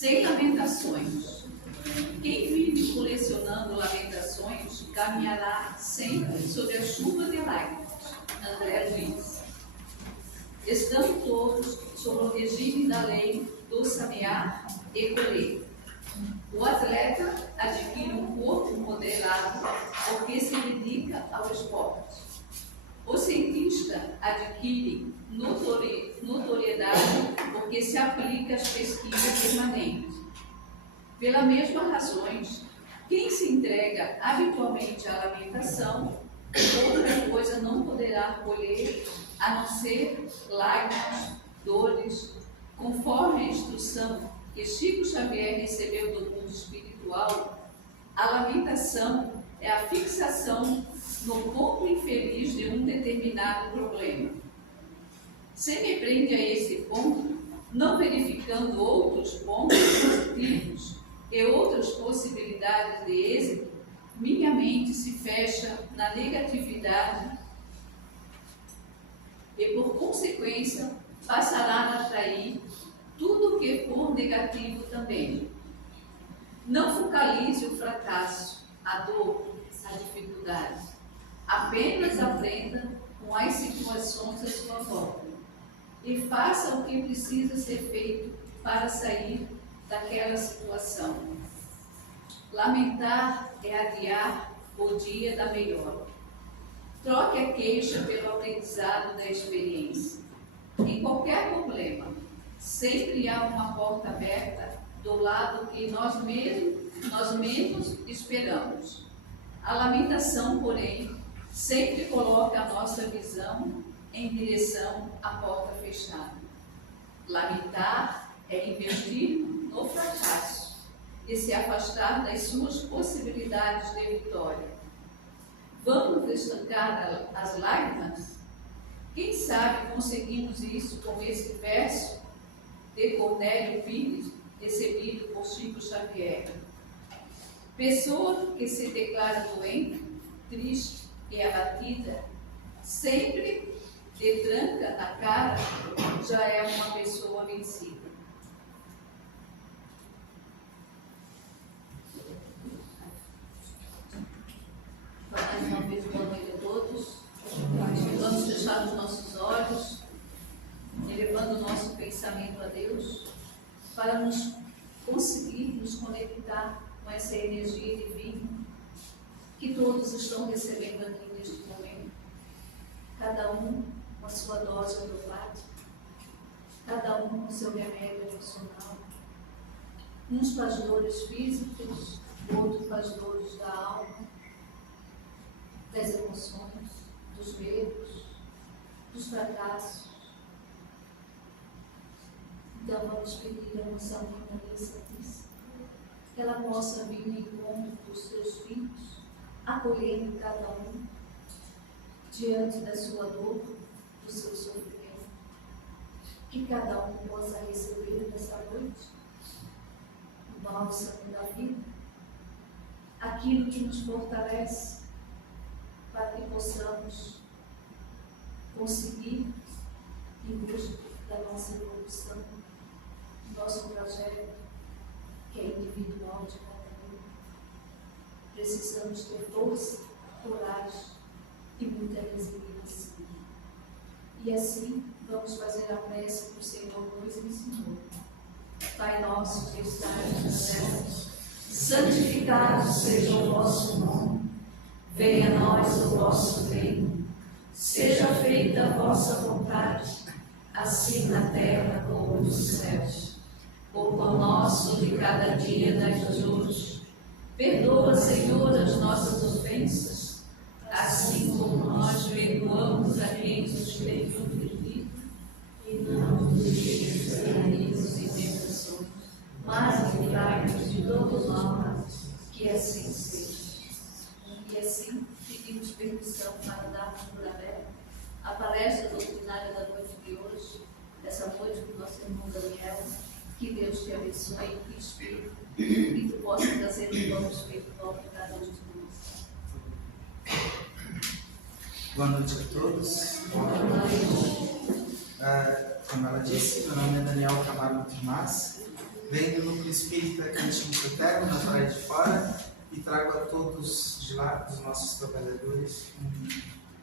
sem lamentações. Quem vive colecionando lamentações caminhará sempre sob a chuva de lágrimas. André Luiz. Estamos todos sob o regime da lei do semear e colher. O atleta adquire um corpo modelado porque se dedica ao esporte. O cientista adquire notoriedade porque se aplica às pesquisas permanentes. Pelas mesmas razões, quem se entrega habitualmente à lamentação, outra coisa não poderá colher a não ser lágrimas, dores, conforme a instrução que Chico Xavier recebeu do mundo espiritual. A lamentação é a fixação no ponto infeliz de um determinado problema. Se me prende a esse ponto, não verificando outros pontos positivos e outras possibilidades de êxito, minha mente se fecha na negatividade e, por consequência, passará a atrair tudo o que for negativo também. Não focalize o fracasso, a dor, a dificuldade. Apenas aprenda com as situações à sua volta e faça o que precisa ser feito para sair daquela situação. Lamentar é adiar o dia da melhora. Troque a queixa pelo aprendizado da experiência. Em qualquer problema, sempre há uma porta aberta do lado que nós menos esperamos. A lamentação, porém, sempre coloca a nossa visão em direção à porta fechada. Lamentar é investir no fracasso e se afastar das suas possibilidades de vitória. Vamos estancar as lágrimas? Quem sabe conseguimos isso com esse verso de Cornélio Pires, recebido por Chico Xavier. Pessoa que se declara doente, triste e abatida, sempre de tranca na cara, já é uma pessoa vencida. Mais uma vez, boa noite a todos. Vamos fechar os nossos olhos, elevando o nosso pensamento a Deus, para nos conseguir nos conectar com essa energia divina que todos estão recebendo aqui neste momento. Cada um com a sua dose homeopática, cada um com seu remédio emocional. Uns com as dores físicas, outros com as dores da alma, das emoções, dos medos, dos fracassos. Então vamos pedir a nossa mãe Maria Santíssima que ela possa vir no encontro dos seus filhos, acolhendo cada um diante da sua dor, do seu sofrimento. Que cada um possa receber nesta noite, no bálsamo da vida, aquilo que nos fortalece, para que possamos conseguir, em busca da nossa evolução, nosso projeto, que é individual de cada um. Precisamos ter força, coragem e muita resiliência. E assim, vamos fazer a prece que o Senhor nos ensinou. Pai nosso que estás nos céus, santificado seja o vosso nome. Venha a nós o vosso reino. Seja feita a vossa vontade, assim na terra como nos céus. O pão nosso de cada dia dai-nos hoje. Perdoa, Senhor, as nossas ofensas, assim como nós perdoamos a quem nos tem ofendido. E não nos deixes cair em tentações, mas livrai-nos de todo mal, que assim seja. E assim pedimos permissão para darmos por aberto a palestra doutrinária da noite de hoje, dessa noite com o nosso irmão Daniel. Que Deus te abençoe e te inspire, e tu possa trazer um plano espiritual para cada um de nós. Boa noite a todos. Boa noite. Como ela disse, meu nome é Daniel Camargo Tomás, venho do espírita Cantinho Fraterno, na Praia de Fora, e trago a todos de lá, os nossos trabalhadores, um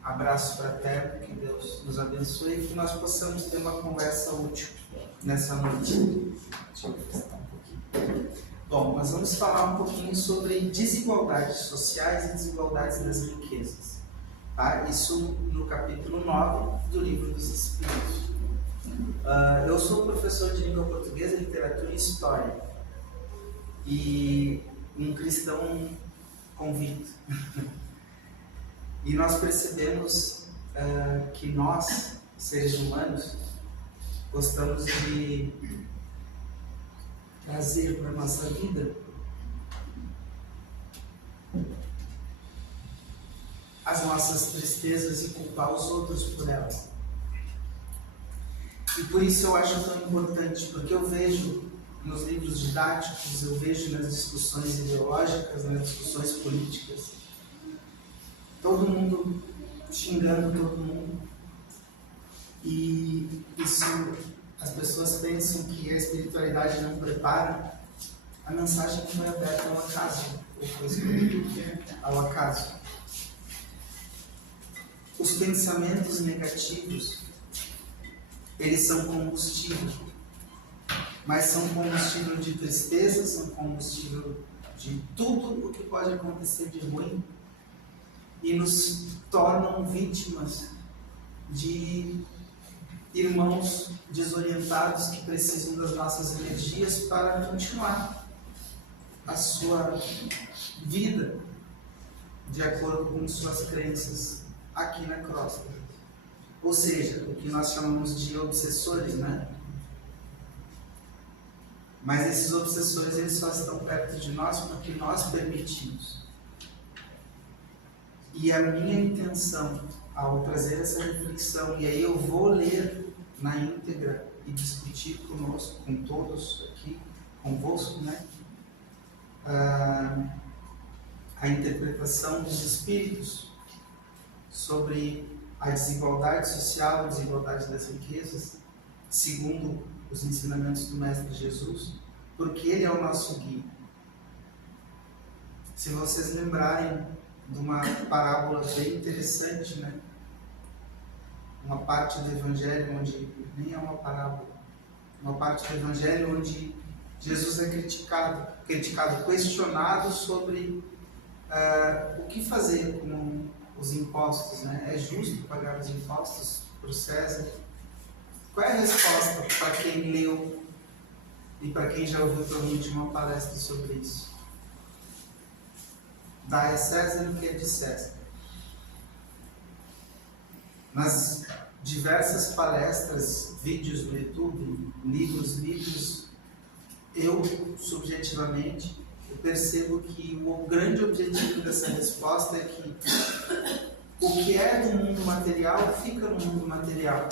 abraço fraterno, que Deus nos abençoe e que nós possamos ter uma conversa útil nessa noite. Deixa eu afastar um pouquinho. Bom, nós vamos falar um pouquinho sobre desigualdades sociais e desigualdades das riquezas. Tá? Isso no capítulo 9 do Livro dos Espíritos. Eu sou professor de língua portuguesa, literatura e história. E um cristão convicto. E nós percebemos que nós, seres humanos, gostamos de trazer para a nossa vida as nossas tristezas e culpar os outros por elas. E por isso eu acho tão importante, porque eu vejo nos livros didáticos, eu vejo nas discussões ideológicas, nas discussões políticas, todo mundo xingando todo mundo. E isso, as pessoas pensam que a espiritualidade não prepara. A mensagem não foi aberta ao acaso, ou foi escolhida ao acaso. Os pensamentos negativos, eles são combustível, mas são combustível de tristeza, são combustível de tudo o que pode acontecer de ruim e nos tornam vítimas de irmãos desorientados que precisam das nossas energias para continuar a sua vida de acordo com suas crenças aqui na crosta. Ou seja, o que nós chamamos de obsessores, né? Mas esses obsessores, eles só estão perto de nós porque nós permitimos. E a minha intenção, ao trazer essa reflexão, e aí eu vou ler na íntegra e discutir conosco, com todos aqui, convosco, né? A interpretação dos Espíritos sobre a desigualdade social, a desigualdade das riquezas, segundo os ensinamentos do Mestre Jesus, porque Ele é o nosso guia. Se vocês lembrarem de uma parábola bem interessante, né? Uma parte do Evangelho onde, nem é uma parábola, uma parte do Evangelho onde Jesus é criticado, questionado sobre o que fazer com os impostos, né? É justo pagar os impostos para o César? Qual é a resposta para quem leu e para quem já ouviu provavelmente uma palestra sobre isso? Dai a César o que é de César. Nas diversas palestras, vídeos no YouTube, livros, eu, subjetivamente, eu percebo que o grande objetivo dessa resposta é que o que é do mundo material fica no mundo material.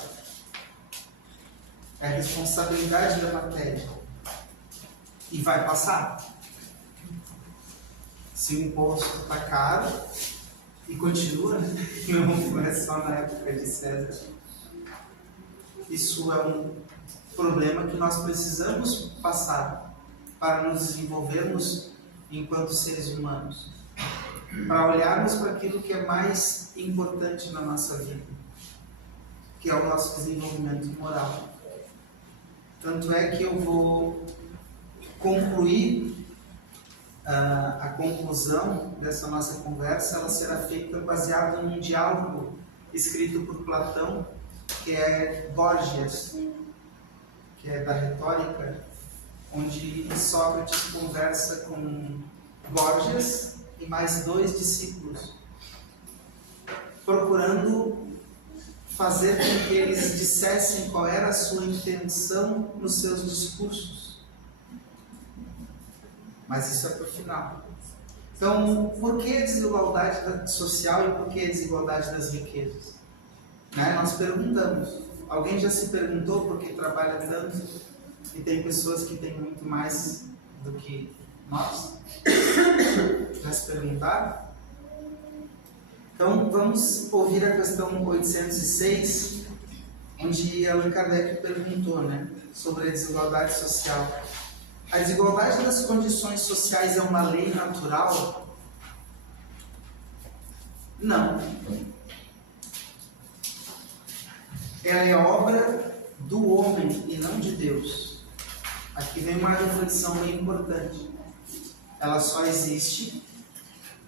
É a responsabilidade da matéria. E vai passar. Se o imposto está caro, e continua, né? Não é só na época de César. Isso é um problema que nós precisamos passar para nos desenvolvermos enquanto seres humanos. Para olharmos para aquilo que é mais importante na nossa vida, que é o nosso desenvolvimento moral. Tanto é que eu vou concluir a conclusão dessa nossa conversa, ela será feita baseada num diálogo escrito por Platão, que é Gorgias, que é da retórica, onde Sócrates conversa com Gorgias e mais 2 discípulos, procurando fazer com que eles dissessem qual era a sua intenção nos seus discursos. Mas isso é para o final. Então, por que a desigualdade social e por que a desigualdade das riquezas? Né? Nós perguntamos. Alguém já se perguntou por que trabalha tanto e tem pessoas que têm muito mais do que nós? Já se perguntaram? Então, vamos ouvir a questão 806, onde Allan Kardec perguntou, né, sobre a desigualdade social. A desigualdade das condições sociais é uma lei natural? Não. Ela é obra do homem e não de Deus. Aqui vem uma reflexão bem importante. Ela só existe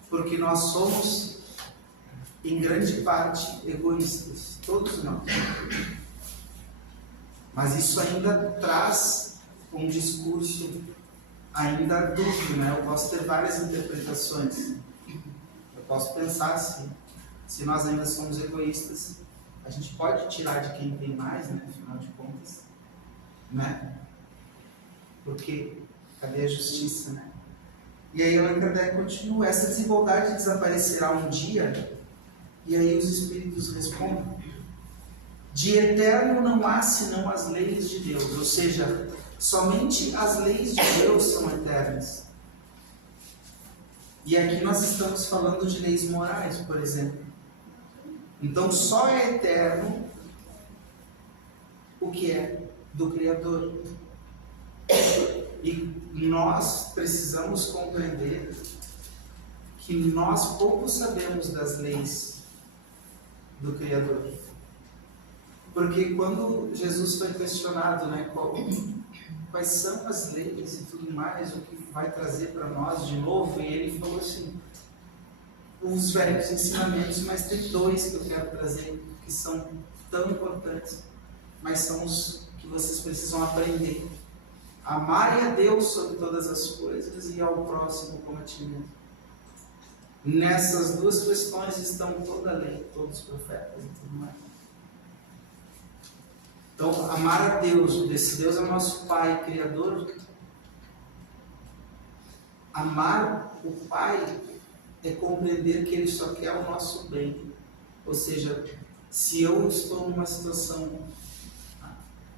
porque nós somos, em grande parte, egoístas. Todos nós. Mas isso ainda traz um discurso ainda dúbio, né? Eu posso ter várias interpretações. Eu posso pensar assim, se nós ainda somos egoístas, a gente pode tirar de quem tem mais, né? Afinal de contas, né? Porque cadê a justiça, né? E aí Allan Kardec continua, essa desigualdade desaparecerá um dia, e aí os espíritos respondem, de eterno não há senão as leis de Deus, ou seja, somente as leis de Deus são eternas. E aqui nós estamos falando de leis morais, por exemplo. Então só é eterno o que é do Criador. E nós precisamos compreender que nós pouco sabemos das leis do Criador. Porque quando Jesus foi questionado, né, quais são as leis e tudo mais, o que vai trazer para nós de novo, e ele falou assim, os velhos ensinamentos, mas tem dois que eu quero trazer, que são tão importantes, mas são os que vocês precisam aprender. Amar a Deus sobre todas as coisas e ao próximo como a ti mesmo. Nessas duas questões estão toda a lei, todos os profetas e tudo mais. Então, amar a Deus, esse Deus é o nosso Pai, Criador. Amar o Pai é compreender que Ele só quer o nosso bem. Ou seja, se eu estou numa situação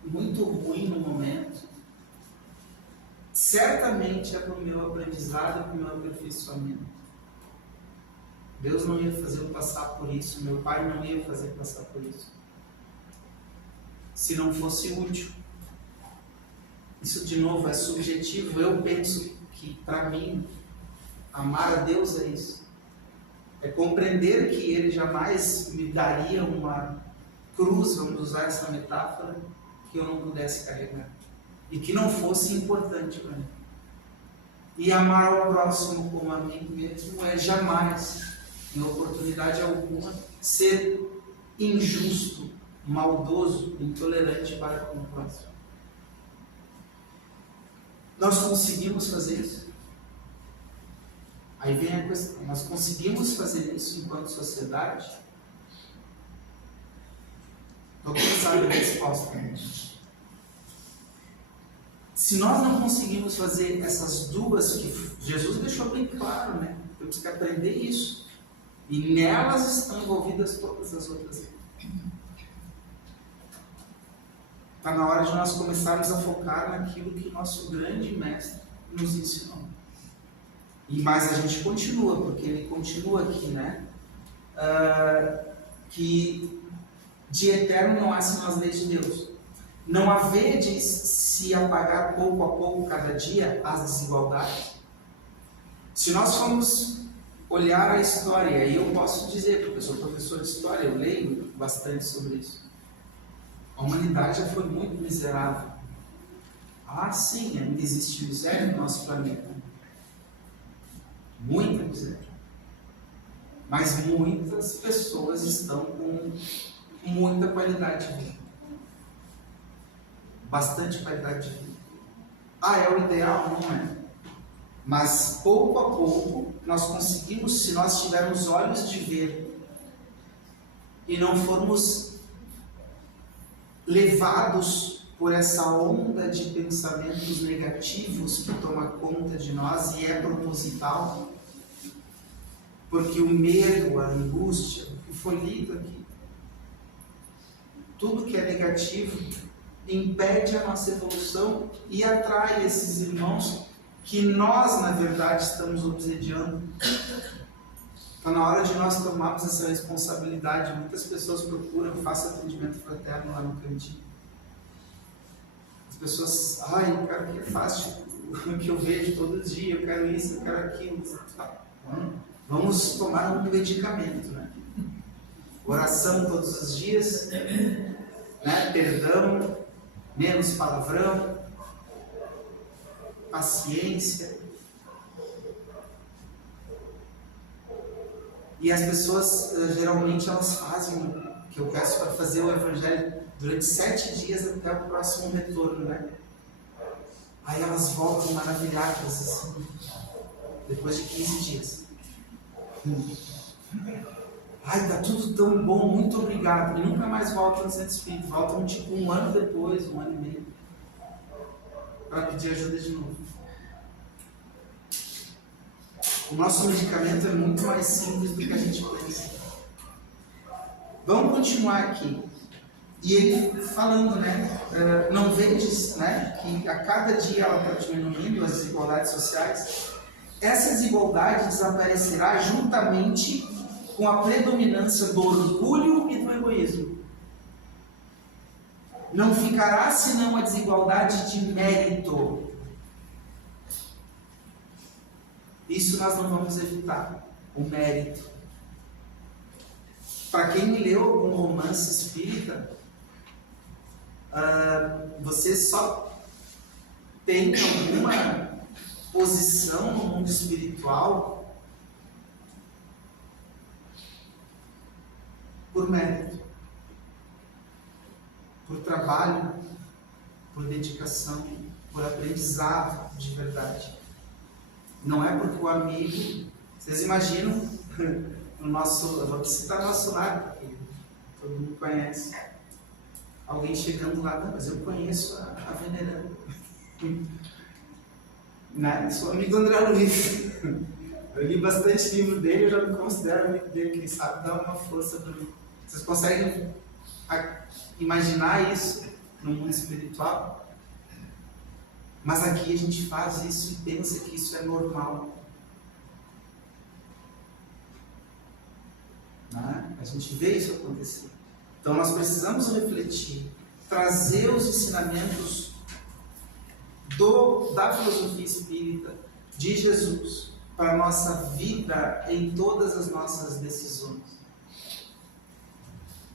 muito ruim no momento, certamente é para o meu aprendizado e para o meu aperfeiçoamento. Deus não ia fazer eu passar por isso, meu Pai não ia fazer eu passar por isso, se não fosse útil. Isso, de novo, é subjetivo. Eu penso que, para mim, amar a Deus é isso. É compreender que Ele jamais me daria uma cruz, vamos usar essa metáfora, que eu não pudesse carregar. E que não fosse importante para mim. E amar ao próximo como a mim mesmo é jamais, em oportunidade alguma, ser injusto, maldoso, intolerante para com o próximo. Nós conseguimos fazer isso? Aí vem a questão, nós conseguimos fazer isso enquanto sociedade? Então, quem sabe a resposta? Se nós não conseguimos fazer essas duas que Jesus deixou bem claro, né? Temos que aprender isso. E nelas estão envolvidas todas as outras. Está na hora de nós começarmos a focar naquilo que nosso grande mestre nos ensinou. E mais a gente continua, porque ele continua aqui, né? Que de eterno não há senão as leis de Deus. Não havedes se apagar pouco a pouco cada dia as desigualdades. Se nós formos olhar a história, e eu posso dizer, porque eu sou professor de história, eu leio bastante sobre isso. A humanidade já foi muito miserável. Ah, sim, ainda existe miséria no nosso planeta. Muita miséria. Mas muitas pessoas estão com muita qualidade de vida. Bastante qualidade de vida. Ah, é o ideal? Não é. Mas pouco a pouco nós conseguimos, se nós tivermos olhos de ver e não formos levados por essa onda de pensamentos negativos que toma conta de nós e é proposital, porque o medo, a angústia, o que foi lido aqui, tudo que é negativo impede a nossa evolução e atrai esses irmãos que nós, na verdade, estamos obsediando. Está na hora de nós tomarmos essa responsabilidade. Muitas pessoas procuram, faço atendimento fraterno lá no cantinho. As pessoas, ai, cara, o que faz? que eu vejo todo dia, eu quero isso, eu quero aquilo. Vamos tomar um medicamento, né? Oração todos os dias, né? Perdão, menos palavrão, paciência. E as pessoas, geralmente, elas fazem o que eu peço para fazer o Evangelho durante 7 dias até o próximo retorno, né? Aí elas voltam maravilhadas, assim, depois de 15 dias. Ai, tá tudo tão bom, muito obrigado. E nunca mais voltam no Centro Espírita. Voltam tipo 1 ano depois, 1 ano e meio, para pedir ajuda de novo. O nosso medicamento é muito mais simples do que a gente pensa. Vamos continuar aqui. E ele falando, né? Não vedes, né? Que a cada dia ela está diminuindo as desigualdades sociais. Essa desigualdade desaparecerá juntamente com a predominância do orgulho e do egoísmo. Não ficará senão a desigualdade de mérito. Isso nós não vamos evitar, o mérito. Para quem leu algum romance espírita, você só tem alguma posição no mundo espiritual por mérito, por trabalho, por dedicação, por aprendizado de verdade. Não é porque o amigo, vocês imaginam, no nosso, eu vou citar nosso lar, porque todo mundo conhece, alguém chegando lá, não, mas eu conheço a veneranda. Né? Sou amigo do André Luiz. Eu li bastante livro dele, eu já me considero amigo dele, quem sabe dá uma força para mim. Vocês conseguem imaginar isso no mundo espiritual? Mas aqui a gente faz isso e pensa que isso é normal. Né? A gente vê isso acontecer. Então nós precisamos refletir, trazer os ensinamentos da filosofia espírita, de Jesus, para a nossa vida em todas as nossas decisões.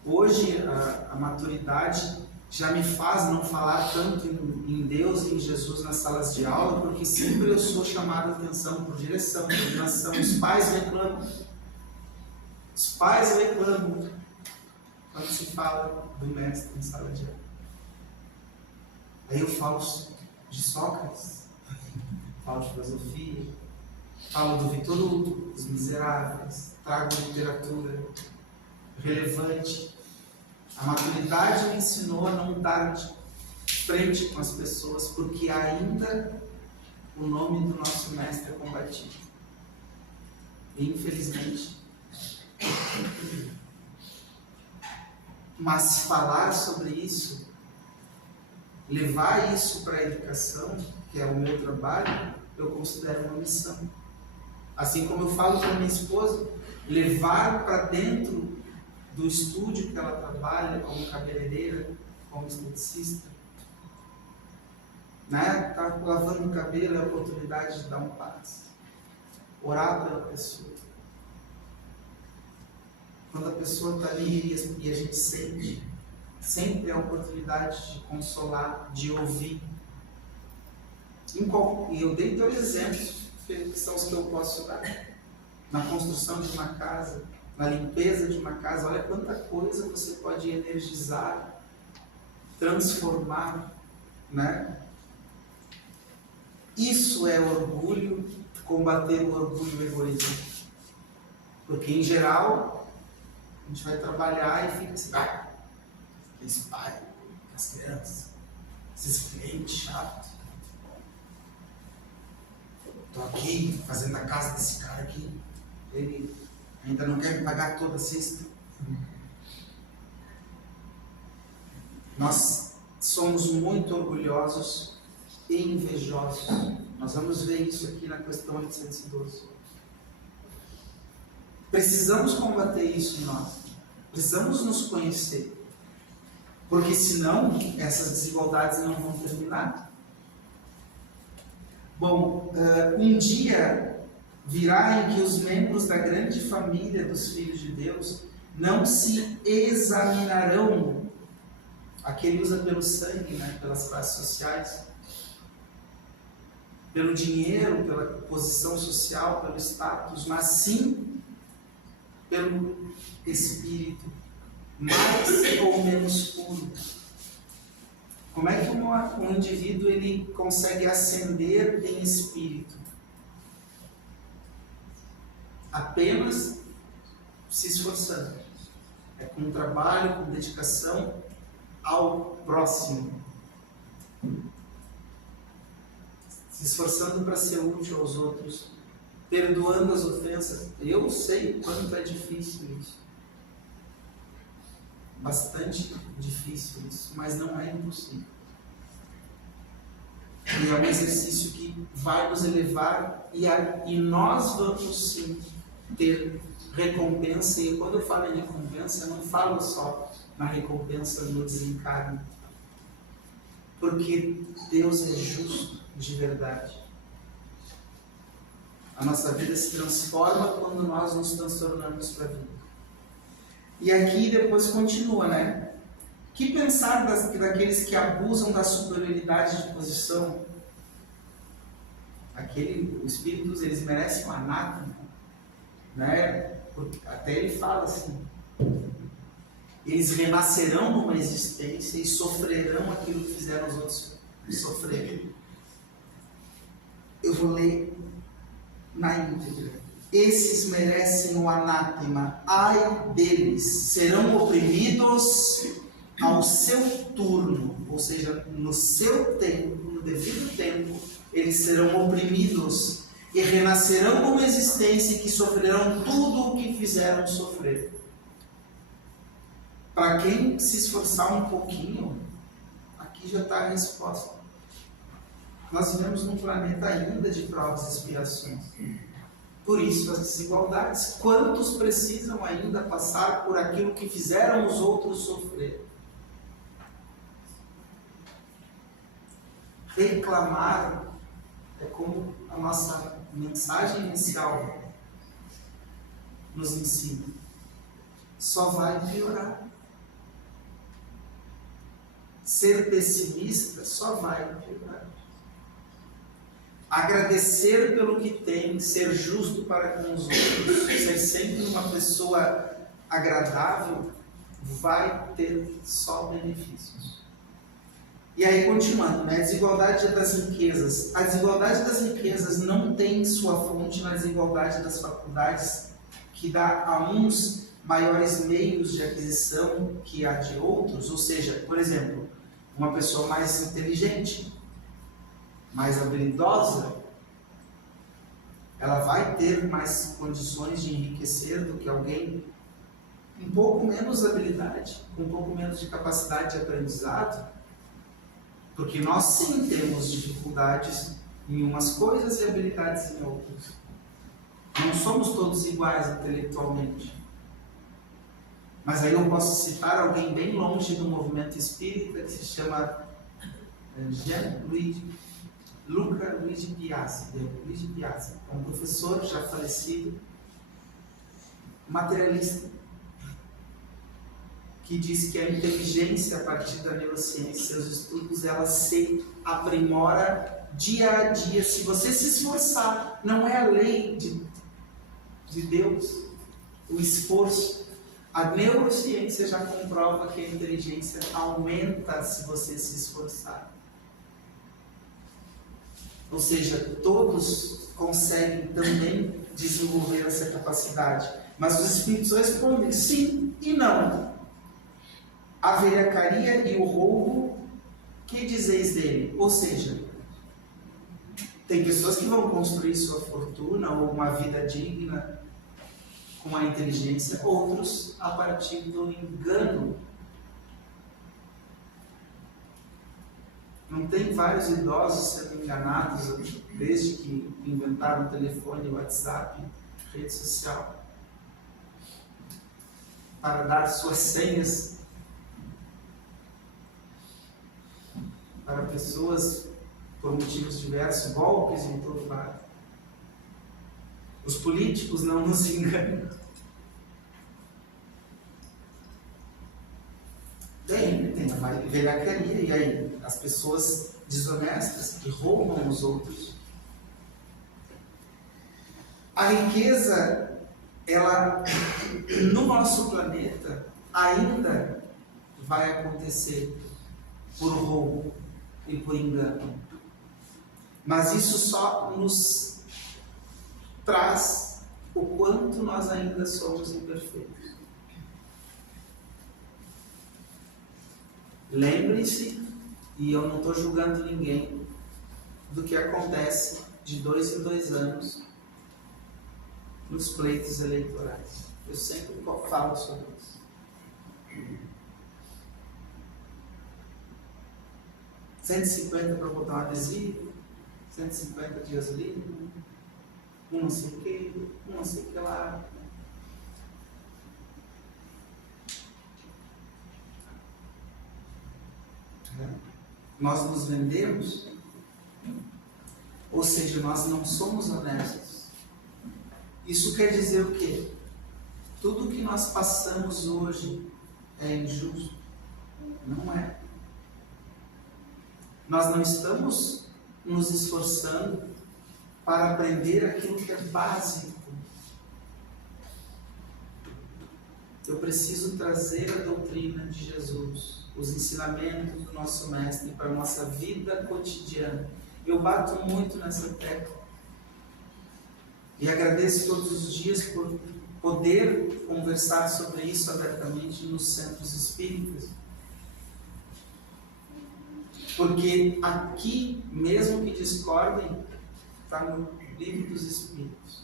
Hoje a maturidade já me faz não falar tanto em Deus e em Jesus nas salas de aula, porque sempre eu sou chamado a atenção por direção, por coordenação. Os pais reclamam. Os pais reclamam quando se fala do mestre em sala de aula. Aí eu falo de Sócrates, falo de filosofia, falo do Vitor Hugo, dos Miseráveis, trago literatura relevante. A maturidade me ensinou a não dar de frente com as pessoas, porque ainda o nome do nosso mestre é combatido. E, infelizmente. Mas falar sobre isso, levar isso para a educação, que é o meu trabalho, eu considero uma missão. Assim como eu falo para minha esposa, levar para dentro do estúdio que ela trabalha, como cabeleireira, como esteticista, né? Tá lavando o cabelo, é a oportunidade de dar um passe, orar pela pessoa. Quando a pessoa está ali e a gente sente, sempre é a oportunidade de consolar, de ouvir. E eu dei 2 exemplos, que são os que eu posso dar. Na construção de uma casa, na limpeza de uma casa, olha quanta coisa você pode energizar, transformar, né? Isso é orgulho, combater o orgulho e o egoísmo. Porque, em geral, a gente vai trabalhar e fica assim, esse pai, as crianças, esses clientes chatos. Estou aqui, fazendo a casa desse cara aqui, ele ainda não quer me pagar toda sexta. Nós somos muito orgulhosos e invejosos. Nós vamos ver isso aqui na questão 812. Precisamos combater isso em nós. Precisamos nos conhecer. Porque senão essas desigualdades não vão terminar. Bom, um dia virá em que os membros da grande família dos filhos de Deus não se examinarão, aqui ele usa pelo sangue, né, pelas classes sociais, pelo dinheiro, pela posição social, pelo status, mas sim pelo espírito, mais ou menos puro. Como é que um indivíduo ele consegue ascender em espírito? Apenas se esforçando. É com trabalho, com dedicação ao próximo. Se esforçando para ser útil aos outros, perdoando as ofensas. Eu sei quanto é difícil isso. Bastante difícil isso, mas não é impossível. E é um exercício que vai nos elevar e nós vamos sim ter recompensa. E quando eu falo em recompensa, eu não falo só na recompensa no desencarne, porque Deus é justo de verdade. A nossa vida se transforma quando nós nos transtornamos para a vida. E aqui depois continua, né? Que pensar daqueles que abusam da superioridade de posição? Os espíritos, eles merecem um anátema, né? Porque até ele fala assim: eles renascerão numa existência e sofrerão aquilo que fizeram os outros sofrerem. Eu vou ler na íntegra. Esses merecem o anátema, ai deles, serão oprimidos ao seu turno, ou seja, no seu tempo, no devido tempo, eles serão oprimidos e renascerão numa existência que sofrerão tudo o que fizeram sofrer. Para quem se esforçar um pouquinho, aqui já está a resposta. Nós vivemos num planeta ainda de provas e expiações. Por isso as desigualdades. Quantos precisam ainda passar por aquilo que fizeram os outros sofrer? Reclamar é como a nossa mensagem inicial nos ensina. Só vai piorar. Ser pessimista só vai piorar. Agradecer pelo que tem, ser justo para com os outros, ser sempre uma pessoa agradável, vai ter só benefícios. E aí, continuando, né? A desigualdade das riquezas. A desigualdade das riquezas não tem sua fonte na desigualdade das faculdades, que dá a uns maiores meios de aquisição que a de outros. Ou seja, por exemplo, uma pessoa mais inteligente, mais habilidosa, ela vai ter mais condições de enriquecer do que alguém com um pouco menos habilidade, com um pouco menos de capacidade de aprendizado, porque nós sim temos dificuldades em umas coisas e habilidades em outras. Não somos todos iguais intelectualmente. Mas aí eu posso citar alguém bem longe do movimento espírita que se chama Luca Luigi Piazzi. É um professor já falecido, materialista, que diz que a inteligência, a partir da neurociência, os estudos, ela se aprimora dia a dia. Se você se esforçar, não é a lei de Deus, o esforço. A neurociência já comprova que a inteligência aumenta se você se esforçar. Ou seja, todos conseguem também desenvolver essa capacidade. Mas os espíritos respondem sim e não. A velhacaria e o roubo, que dizeis dele? Ou seja, tem pessoas que vão construir sua fortuna ou uma vida digna com a inteligência, outros a partir do engano. Não tem vários idosos sendo enganados desde que inventaram o telefone, o WhatsApp, rede social, para dar suas senhas para pessoas por motivos diversos, golpes em todo lado. Os políticos não nos enganam. Tem a velhacaria, e aí? As pessoas desonestas que roubam os outros. A riqueza, ela, no nosso planeta, ainda vai acontecer por roubo e por engano. Mas isso só nos traz o quanto nós ainda somos imperfeitos. Lembre-se, e eu não estou julgando ninguém, do que acontece de 2 em 2 anos nos pleitos eleitorais. Eu sempre falo sobre isso. 150 para botar um adesivo, 150 dias livre, um não sei o que, um não sei o que lá. Nós nos vendemos, ou seja, nós não somos honestos. Isso quer dizer o quê? Tudo que nós passamos hoje é injusto? Não é. Nós não estamos nos esforçando para aprender aquilo que é básico. Eu preciso trazer a doutrina de Jesus, os ensinamentos do nosso Mestre para a nossa vida cotidiana. Eu bato muito nessa tecla. E agradeço todos os dias por poder conversar sobre isso abertamente nos centros espíritas. Porque aqui, mesmo que discordem, está no Livro dos Espíritos.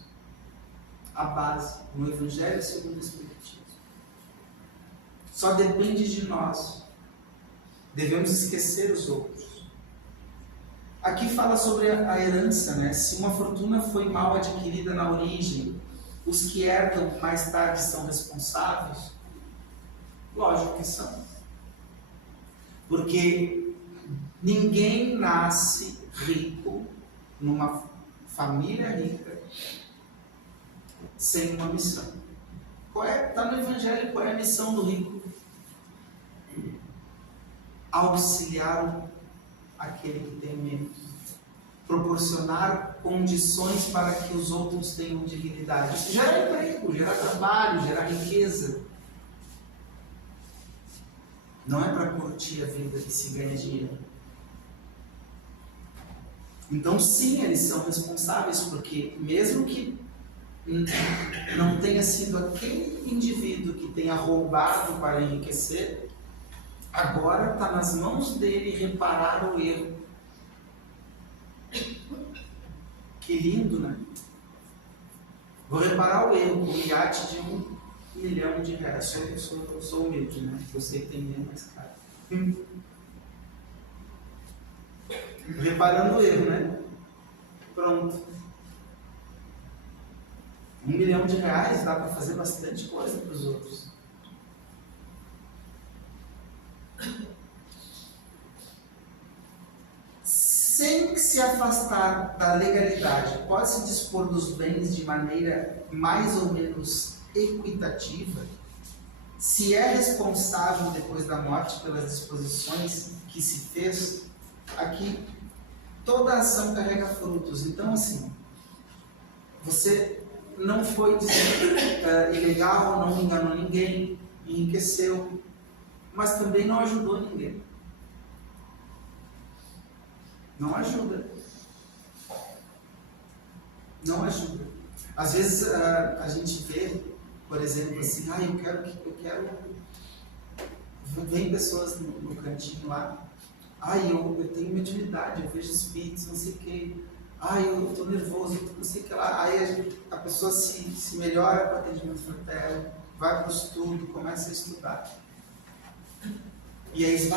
A base, no Evangelho segundo o Espiritismo. Só depende de nós. Devemos esquecer os outros. Aqui fala sobre a herança, né? Se uma fortuna foi mal adquirida na origem, os que herdam mais tarde são responsáveis? Lógico que são. Porque ninguém nasce rico numa família rica sem uma missão. Está no Evangelho, qual é a missão do rico? Auxiliar aquele que tem menos. Proporcionar condições para que os outros tenham dignidade. Isso gera emprego, gera trabalho, gera riqueza. Não é para curtir a vida que se ganha dinheiro. Então sim, eles são responsáveis, porque mesmo que não tenha sido aquele indivíduo que tenha roubado para enriquecer, agora está nas mãos dele reparar o erro. Que lindo, né? Vou reparar o erro com um iate de R$1 milhão. Eu sou humilde, né? Eu sei que tem dinheiro mais caro. Reparando o erro, né? Pronto. R$1 milhão dá para fazer bastante coisa para os outros. Sem se afastar da legalidade, pode-se dispor dos bens de maneira mais ou menos equitativa? Se é responsável depois da morte pelas disposições que se fez, aqui toda ação carrega frutos. Então, assim, você não foi ilegal, não enganou ninguém, enriqueceu, mas também não ajudou ninguém. Não ajuda. Não ajuda. Às vezes a gente vê, por exemplo, assim, eu quero. Vem pessoas no cantinho lá. Eu tenho mediunidade, eu vejo espíritos, não sei o que. Eu estou nervoso, não sei o que lá. Aí a pessoa se melhora para o atendimento fraterno, vai para o estudo, começa a estudar. E aí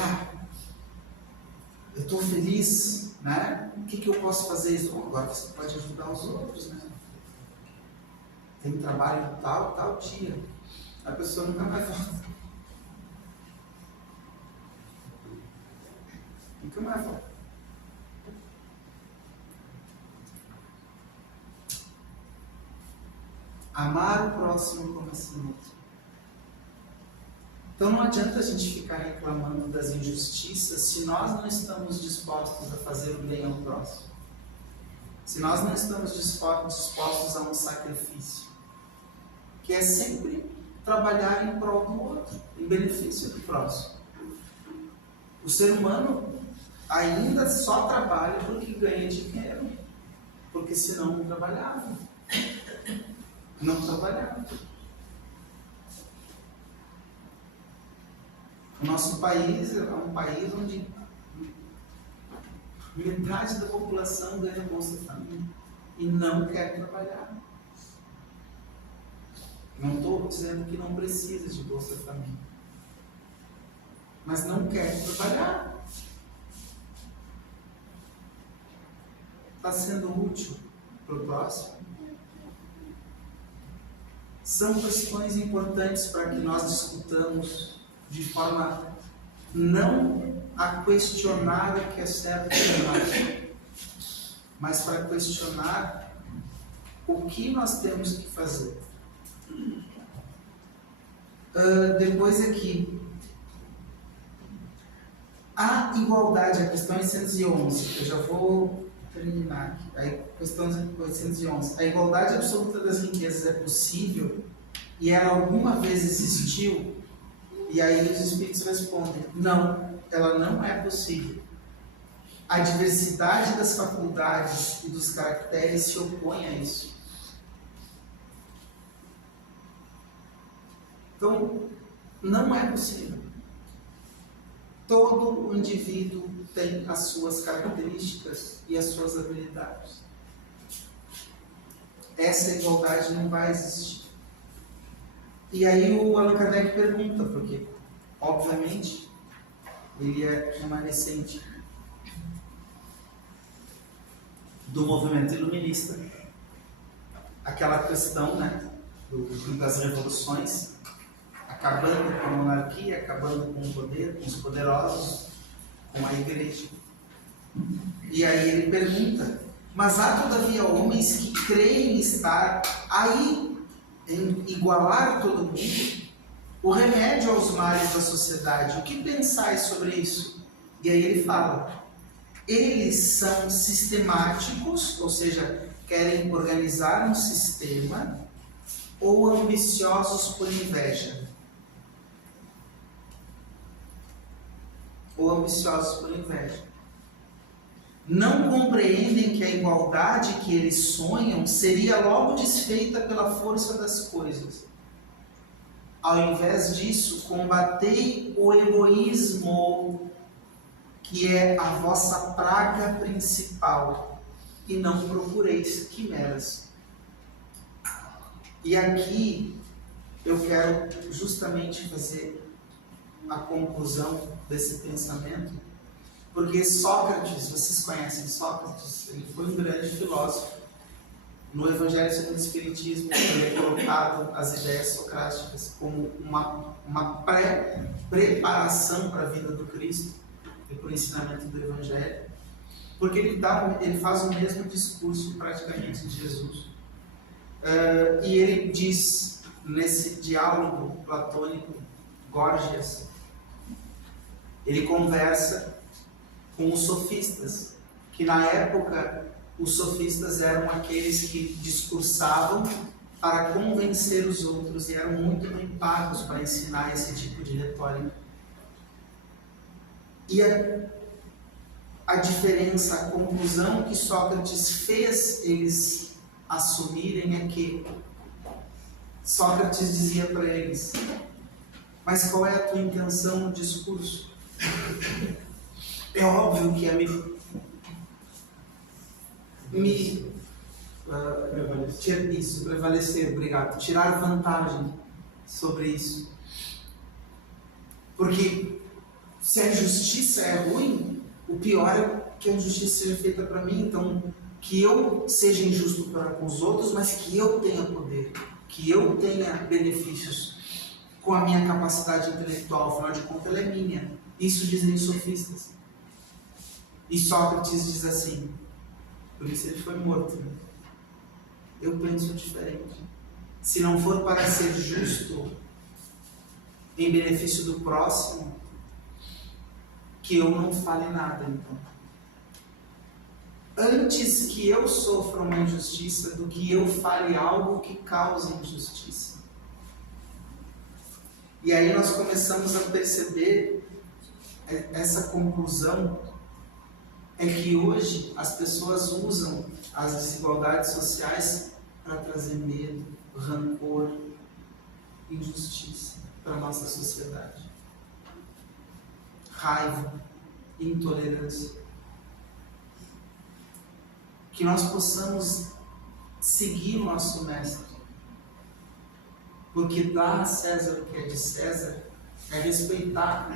eu estou feliz, né? O que eu posso fazer? Agora você pode ajudar os outros, né? Tem trabalho tal dia. A pessoa nunca mais volta. Nunca mais volta. Amar o próximo como a si mesmo. Então não adianta a gente ficar reclamando das injustiças se nós não estamos dispostos a fazer o bem ao próximo. Se nós não estamos dispostos a um sacrifício, que é sempre trabalhar em prol do outro, em benefício do próximo. O ser humano ainda só trabalha porque ganha dinheiro, porque senão não trabalhava. Não trabalhava. O nosso país é um país onde metade da população ganha Bolsa Família e não quer trabalhar. Não estou dizendo que não precisa de Bolsa Família, mas não quer trabalhar. Está sendo útil para o próximo? São questões importantes para que nós discutamos de forma não a questionar o que é certo e errado, mas para questionar o que nós temos que fazer. Depois aqui, a igualdade, a questão 811, eu já vou terminar aqui. A questão 811, a igualdade absoluta das riquezas é possível e ela alguma vez existiu? E aí os Espíritos respondem, não, ela não é possível. A diversidade das faculdades e dos caracteres se opõe a isso. Então, não é possível. Todo indivíduo tem as suas características e as suas habilidades. Essa igualdade não vai existir. E aí o Allan Kardec pergunta, porque, obviamente, ele é remanescente do movimento iluminista. Aquela questão, né, das revoluções, acabando com a monarquia, acabando com o poder, com os poderosos, com a igreja. E aí ele pergunta, mas há todavia homens que creem estar aí em igualar todo mundo, o remédio aos males da sociedade. O que pensais sobre isso? E aí ele fala, eles são sistemáticos, ou seja, querem organizar um sistema, ou ambiciosos por inveja. Ou ambiciosos por inveja. Não compreendem que a igualdade que eles sonham seria logo desfeita pela força das coisas. Ao invés disso, combatei o egoísmo, que é a vossa praga principal, e não procureis quimeras. E aqui eu quero justamente fazer a conclusão desse pensamento, porque Sócrates, vocês conhecem Sócrates, ele foi um grande filósofo. No Evangelho segundo o Espiritismo, ele é colocado as ideias socráticas como uma preparação para a vida do Cristo e para o ensinamento do Evangelho, porque ele faz o mesmo discurso praticamente de Jesus. E ele diz, nesse diálogo platônico, Górgias, ele conversa com os sofistas, que na época os sofistas eram aqueles que discursavam para convencer os outros e eram muito bem pagos para ensinar esse tipo de retórica. E a diferença, a conclusão que Sócrates fez eles assumirem é que Sócrates dizia para eles, mas qual é a tua intenção no discurso? É óbvio que é prevalecer, obrigado, tirar vantagem sobre isso. Porque se a injustiça é ruim, o pior é que a injustiça seja feita para mim. Então, que eu seja injusto para com os outros, mas que eu tenha poder, que eu tenha benefícios com a minha capacidade intelectual, afinal de contas ela é minha. Isso dizem os sofistas. E Sócrates diz assim, por isso ele foi morto, né? Eu penso diferente. se não for para ser justo em benefício do próximo, que eu não fale nada, então. Antes que eu sofra uma injustiça do que eu fale algo que cause injustiça. E aí nós começamos a perceber essa conclusão, é que hoje as pessoas usam as desigualdades sociais para trazer medo, rancor, injustiça para a nossa sociedade. Raiva, intolerância. Que nós possamos seguir o nosso Mestre. Porque dar a César o que é de César é respeitar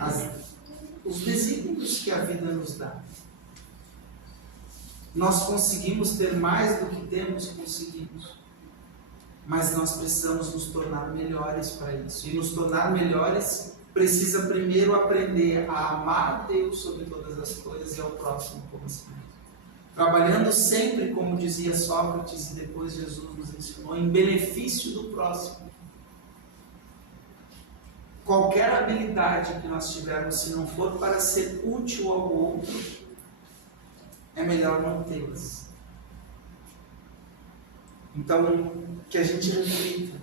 os desígnios que a vida nos dá. Nós conseguimos ter mais do que temos, conseguimos. Mas nós precisamos nos tornar melhores para isso. E nos tornar melhores precisa primeiro aprender a amar a Deus sobre todas as coisas e ao próximo como a si mesmo. Trabalhando sempre, como dizia Sócrates e depois Jesus nos ensinou, em benefício do próximo. Qualquer habilidade que nós tivermos, se não for para ser útil ao outro, é melhor não tê-las. Então, que a gente reflita.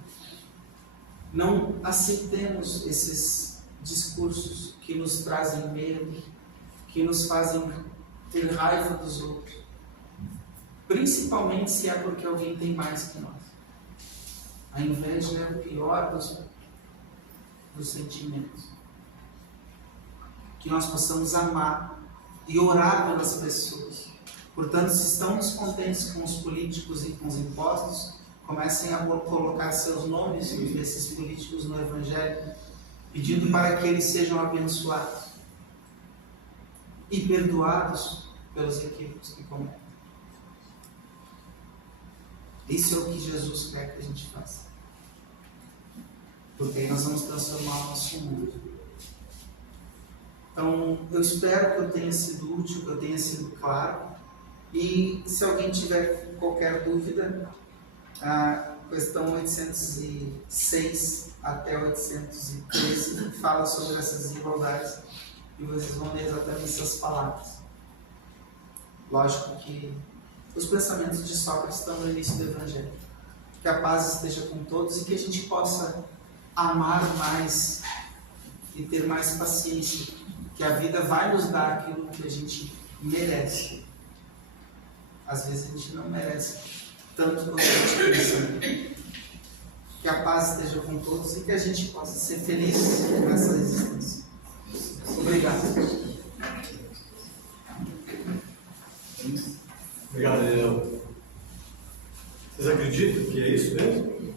Não aceitemos esses discursos que nos trazem medo, que nos fazem ter raiva dos outros. Principalmente se é porque alguém tem mais que nós. A inveja é o pior dos sentimentos. Que nós possamos amar e orar pelas pessoas. Portanto, se estão descontentes com os políticos e com os impostos, comecem a colocar seus nomes desses políticos no Evangelho, pedindo para que eles sejam abençoados e perdoados pelos equívocos que cometem. Isso é o que Jesus quer que a gente faça. Porque aí nós vamos transformar o nosso mundo. Então, eu espero que eu tenha sido útil, que eu tenha sido claro. E se alguém tiver qualquer dúvida, a questão 806 até 813 fala sobre essas desigualdades e vocês vão ler exatamente essas palavras. Lógico que os pensamentos de Sócrates estão no início do Evangelho. Que a paz esteja com todos e que a gente possa amar mais e ter mais paciência, que a vida vai nos dar aquilo que a gente merece. Às vezes a gente não merece tanto quanto a gente pensa. Que a paz esteja com todos e que a gente possa ser feliz nessa existência. Obrigado. Obrigado, Daniel. Vocês acreditam que é isso mesmo?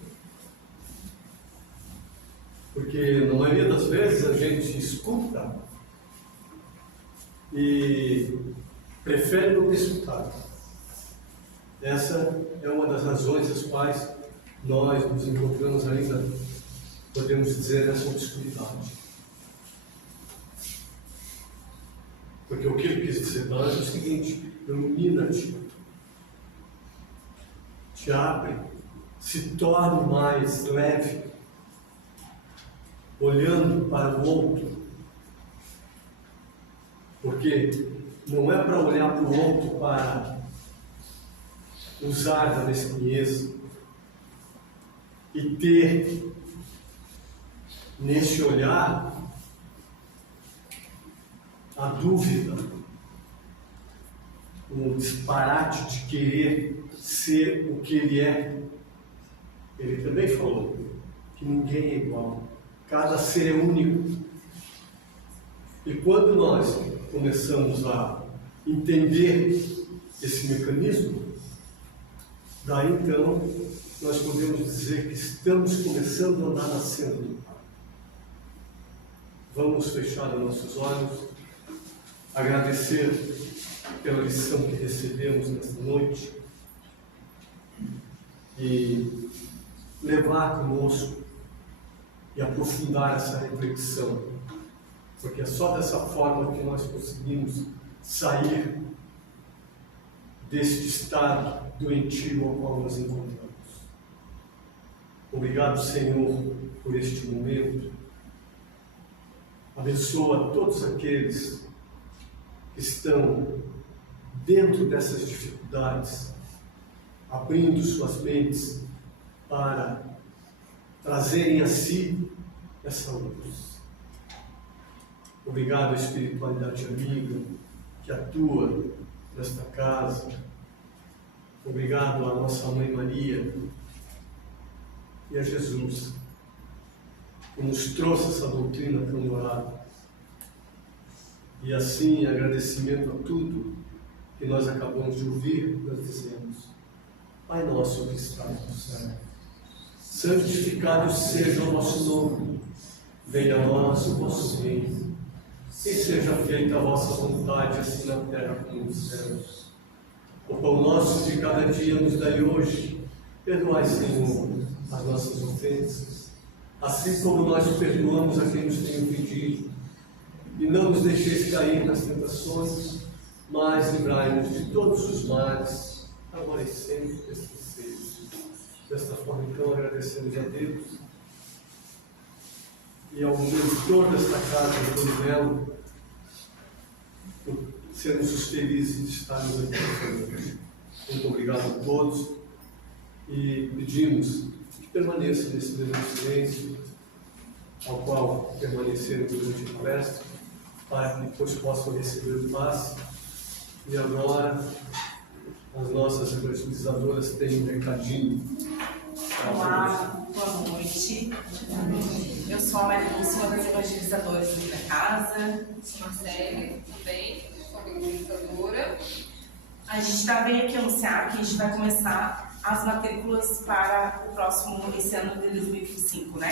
Porque na maioria das vezes a gente escuta e prefere não escutar. Essa é uma das razões as quais nós nos encontramos ainda, podemos dizer, nessa obscuridade. Porque o que ele quis dizer para nós é o seguinte: ilumina-te, te abre, se torne mais leve, olhando para o outro. Porque não é para olhar para o outro para usar da mesquinhez e ter nesse olhar a dúvida, o disparate de querer ser o que ele é. Ele também falou que ninguém é igual, cada ser é único. E quando nós começamos a entender esse mecanismo, daí então nós podemos dizer que estamos começando a andar na senda do Pai. Vamos fechar os nossos olhos, agradecer pela lição que recebemos nesta noite e levar conosco e aprofundar essa reflexão, porque é só dessa forma que nós conseguimos sair deste estado doentio ao qual nos encontramos. Obrigado, Senhor, por este momento. Abençoa todos aqueles que estão dentro dessas dificuldades, abrindo suas mentes para trazerem a si essa luz. Obrigado à espiritualidade amiga que atua nesta casa. Obrigado à nossa Mãe Maria e a Jesus, que nos trouxe essa doutrina tão dourada. E assim, em agradecimento a tudo que nós acabamos de ouvir, nós dizemos: Pai nosso que estás no céu, santificado seja o nosso nome, venha a nós o vosso reino, e seja feita a vossa vontade, assim na terra como nos céus. O pão nosso de cada dia nos dai hoje, perdoai, Senhor, as nossas ofensas, assim como nós perdoamos a quem nos tem ofendido. E não nos deixeis cair nas tentações, mas livrai-nos de todos os males, agora e sempre, que assim seja. Desta forma, então, agradecemos a Deus e ao mentor desta casa, Antônio Melo, por sermos os felizes de estarmos aqui hoje. Muito obrigado a todos e pedimos que permaneçam nesse mesmo silêncio ao qual permaneceram durante a palestra, para que depois possam receber paz. E agora as nossas evangelizadoras têm um recadinho. Olá, boa noite. Eu sou a Maria Lúcia, uma das evangelizadoras aqui da casa. Sou Marcele, também, sou organizadora. A gente veio aqui anunciar que a gente vai começar as matrículas para o próximo, esse ano de 2025, né?